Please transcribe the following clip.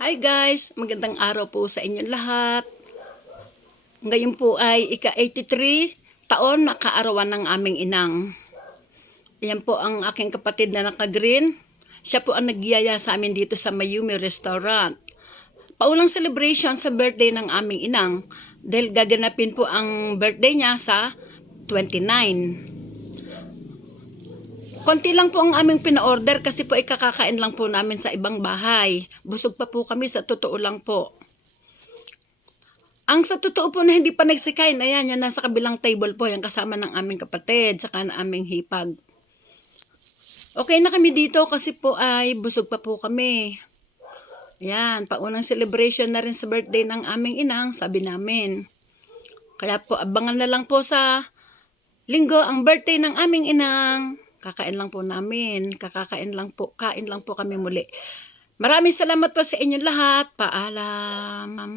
Hi guys, magandang araw po sa inyong lahat. Ngayon po ay ika-83 taon na kaarawan ng aming inang. Yan po ang aking kapatid na naka-green. Siya po ang nagyaya sa amin dito sa Mayumi Restaurant. Paulang celebration sa birthday ng aming inang dahil gaganapin po ang birthday niya sa 29. Konti lang po ang aming pina-order kasi po ikakakain lang po namin sa ibang bahay. Busog pa po kami sa totoo lang po. Ang sa totoo po na hindi pa nagsikain, ayan, yan nasa kabilang table po, yan kasama ng aming kapatid, saka ng aming hipag. Okay na kami dito kasi po ay busog pa po kami. Yan, paunang celebration na rin sa birthday ng aming inang, sabi namin. Kaya po, abangan na lang po sa linggo ang birthday ng aming inang. Kakain lang po namin. Kakakain lang po. Kain lang po kami muli. Maraming salamat po sa inyong lahat. Paalam.